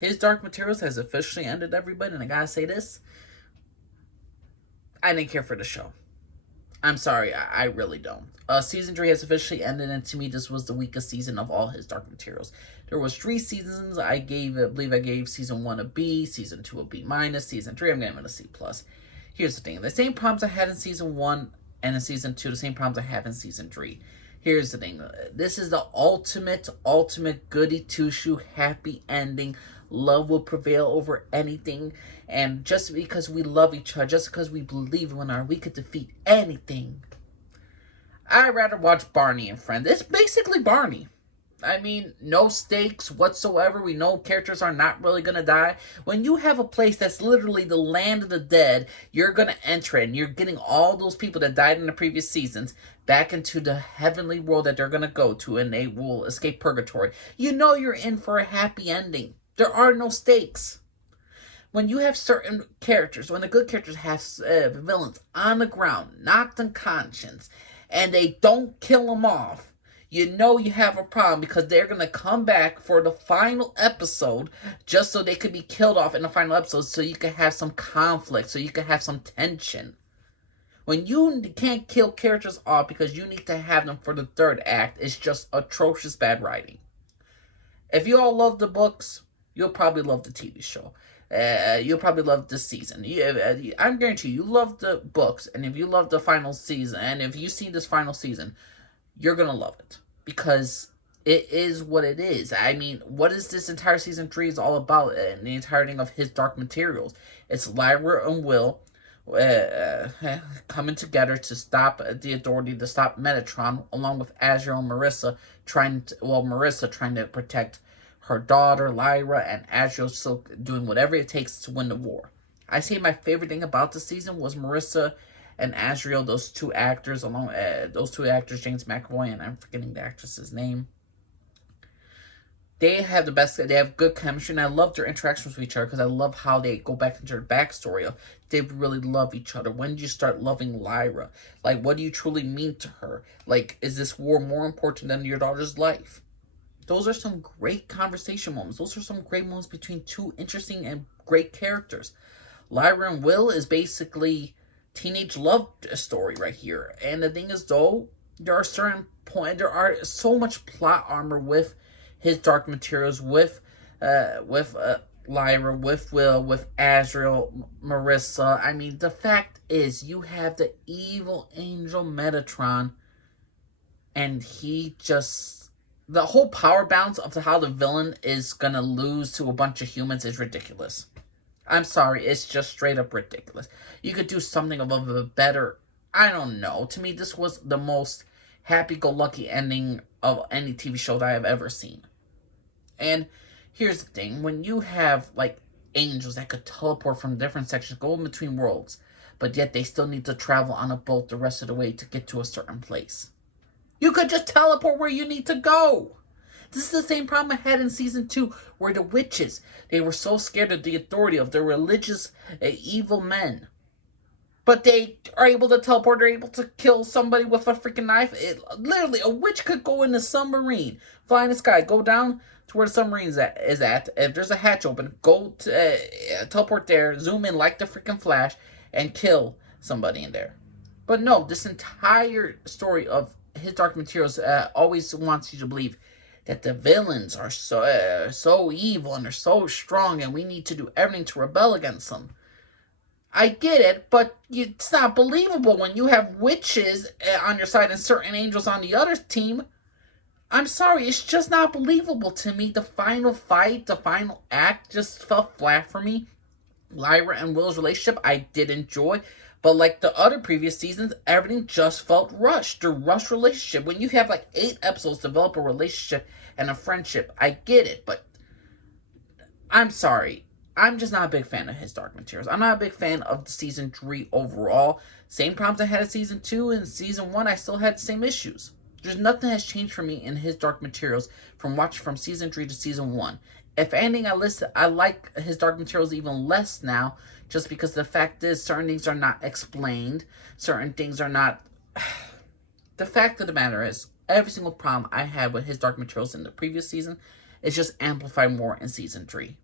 His Dark Materials has officially ended, everybody, and I gotta say this, I didn't care for the show. I'm sorry, I really don't. Season 3 has officially ended, and to me, this was the weakest season of all his Dark Materials. There was 3 seasons. I believe I gave season 1 a B, season 2 a B minus, season 3 I'm giving it a C plus. Here's the thing: the same problems I had in season 1 and in season 2, the same problems I have in season 3. Here's the thing: this is the ultimate goody two shoe happy ending. Love will prevail over anything, and just because we love each other, just because we believe in our, we could defeat anything. I'd rather watch Barney and Friends. It's basically Barney. I mean, no stakes whatsoever. We know characters are not really going to die. When you have a place that's literally the land of the dead, you're going to enter it, and you're getting all those people that died in the previous seasons back into the heavenly world that they're going to go to, and they will escape purgatory. You know you're in for a happy ending. There are no stakes. When you have certain characters, when the good characters have villains on the ground, knocked unconscious, and they don't kill them off, you know you have a problem because they're going to come back for the final episode just so they could be killed off in the final episode so you can have some conflict, so you can have some tension. When you can't kill characters off because you need to have them for the third act, it's just atrocious bad writing. If you all love the books, you'll probably love the TV show. You'll probably love this season. I'm guarantee you love the books, and if you love the final season, and if you see this final season, you're gonna love it because it is what it is. I mean, what is this entire season 3 is all about? And the entirety of his Dark Materials. It's Lyra and Will coming together to stop the Authority, to stop Metatron, along with Azrael and Marissa Marissa trying to protect her daughter Lyra, and Azrael still doing whatever it takes to win the war. I say my favorite thing about the season was Marissa and Azrael, those two actors, James McAvoy, and I'm forgetting the actress's name. They have they have good chemistry, and I love their interactions with each other because I love how they go back into their backstory of they really love each other. When do you start loving Lyra? Like, what do you truly mean to her? Like, is this war more important than your daughter's life? Those are some great conversation moments. Those are some great moments between two interesting and great characters. Lyra and Will is basically teenage love story right here. And the thing is, though, there are so much plot armor with his Dark Materials, with Lyra, with Will, with Azrael, Marissa. I mean, the fact is, you have the evil angel Metatron, and he just, the whole power balance of how the villain is gonna lose to a bunch of humans is ridiculous. I'm sorry, it's just straight up ridiculous. You could do something of a better, I don't know. To me, this was the most happy-go-lucky ending of any TV show that I have ever seen. And here's the thing, when you have, like, angels that could teleport from different sections, go in between worlds, but yet they still need to travel on a boat the rest of the way to get to a certain place. You could just teleport where you need to go. This is the same problem I had in season 2, where the witches, they were so scared of the authority of the religious evil men. But they are able to teleport, they're able to kill somebody with a freaking knife. Literally, a witch could go in a submarine, fly in the sky, go down to where the submarine is at. If there's a hatch open, go to teleport there, zoom in like the freaking Flash, and kill somebody in there. But no, this entire story of his Dark Materials always wants you to believe that the villains are so evil and they're so strong, and we need to do everything to rebel against them. I get it, but it's not believable when you have witches on your side and certain angels on the other team. I'm sorry, it's just not believable to me. The final fight, the final act just fell flat for me. Lyra and Will's relationship, I did enjoy. But like the other previous seasons, everything just felt rushed. The rushed relationship. When you have like 8 episodes develop a relationship and a friendship, I get it. But I'm sorry. I'm just not a big fan of his Dark Materials. I'm not a big fan of the season 3 overall. Same problems I had in season 2 and season 1, I still had the same issues. There's nothing has changed for me in his Dark Materials from watching from season 3 to season 1. If anything, I like his Dark Materials even less now, just because the fact is certain things are not explained. Certain things are not... The fact of the matter is, every single problem I had with his Dark Materials in the previous season is just amplified more in season 3.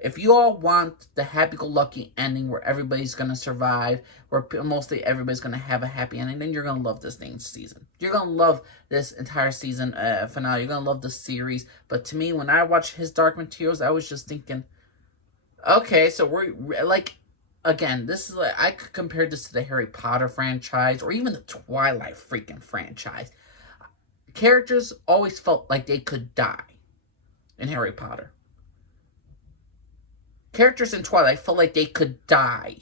If you all want the happy-go-lucky ending where everybody's going to survive, where mostly everybody's going to have a happy ending, then you're going to love this thing season. You're going to love this entire season finale. You're going to love the series. But to me, when I watched His Dark Materials, I was just thinking, okay, so we're like, again, this is like, I could compare this to the Harry Potter franchise or even the Twilight freaking franchise. Characters always felt like they could die in Harry Potter. Characters in Twilight felt like they could die.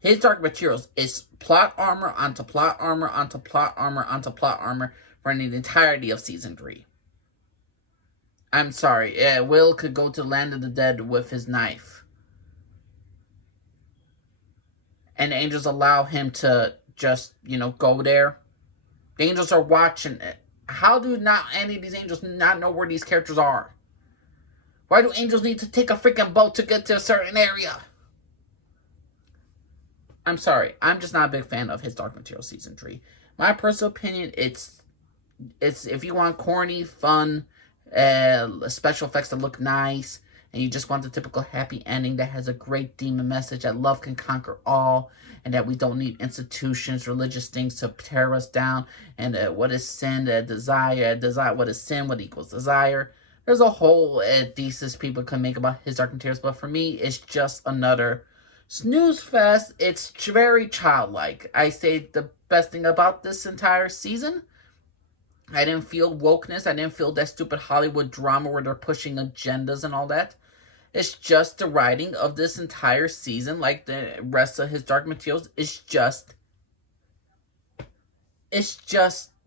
His Dark Materials is plot armor onto plot armor onto plot armor onto plot armor for the entirety of Season 3. I'm sorry, Will could go to the land of the dead with his knife. And the angels allow him to just, go there. The angels are watching it. How do not any of these angels not know where these characters are? Why do angels need to take a freaking boat to get to a certain area? I'm sorry. I'm just not a big fan of His Dark Materials Season 3. My personal opinion, it's if you want corny, fun, special effects that look nice, and you just want the typical happy ending that has a great demon message that love can conquer all, and that we don't need institutions, religious things to tear us down, and what is sin, desire, what is sin, what equals desire. There's a whole thesis people can make about His Dark Materials, but for me, it's just another snooze fest. It's very childlike. I say the best thing about this entire season, I didn't feel wokeness. I didn't feel that stupid Hollywood drama where they're pushing agendas and all that. It's just the writing of this entire season, like the rest of His Dark Materials, it's just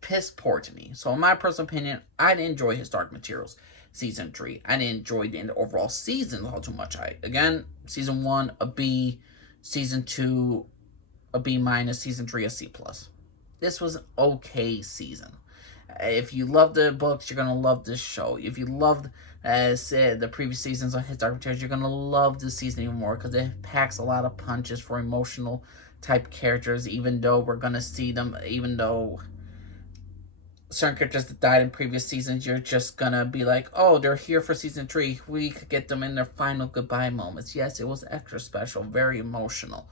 piss poor to me. So in my personal opinion, I didn't enjoy His Dark Materials Season 3. I didn't enjoy the overall season all too much. Again, Season 1, a B. Season 2, a B minus. Season 3, a C plus. This was an okay season. If you love the books, you're going to love this show. If you loved, the previous seasons of His Dark Materials, you're going to love this season even more because it packs a lot of punches for emotional type characters, even though we're going to see them, even though certain characters that died in previous seasons, you're just going to be like, oh, they're here for Season 3. We could get them in their final goodbye moments. Yes, it was extra special, very emotional.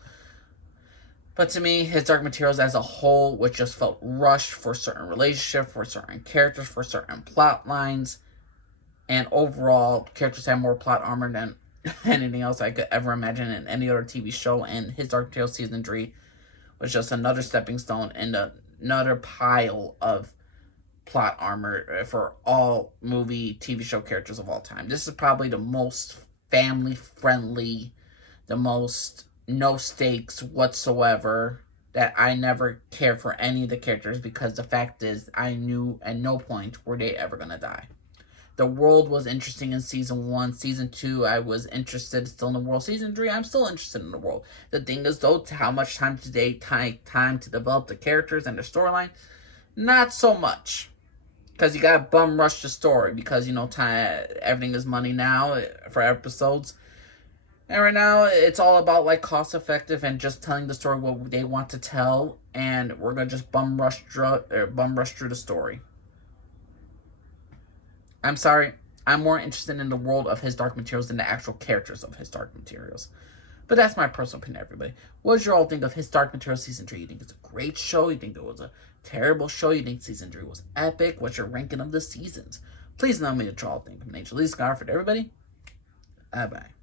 But to me, His Dark Materials as a whole, which just felt rushed for certain relationships, for certain characters, for certain plot lines, and overall, characters have more plot armor than anything else I could ever imagine in any other TV show, and His Dark Materials Season 3 was just another stepping stone and another pile of plot armor for all movie, TV show characters of all time. This is probably the most family-friendly, the most no stakes whatsoever, that I never cared for any of the characters because the fact is I knew at no point were they ever going to die. The world was interesting in Season 1. Season 2, I was interested still in the world. Season 3, I'm still interested in the world. The thing is, though, how much time today time to develop the characters and the storyline? Not so much. Because you got to bum rush the story because, time, everything is money now for episodes. And right now, it's all about, cost effective and just telling the story what they want to tell. And we're going to just bum rush through the story. I'm sorry. I'm more interested in the world of His Dark Materials than the actual characters of His Dark Materials. But that's my personal opinion, everybody. What does you all think of His Dark Materials Season 3? You think it's a great show? You think it was a terrible show? You think Season 3 was epic? What's your ranking of the seasons? Please let me know what you all think. I'm Angel Lee Scarford, everybody. Bye-bye.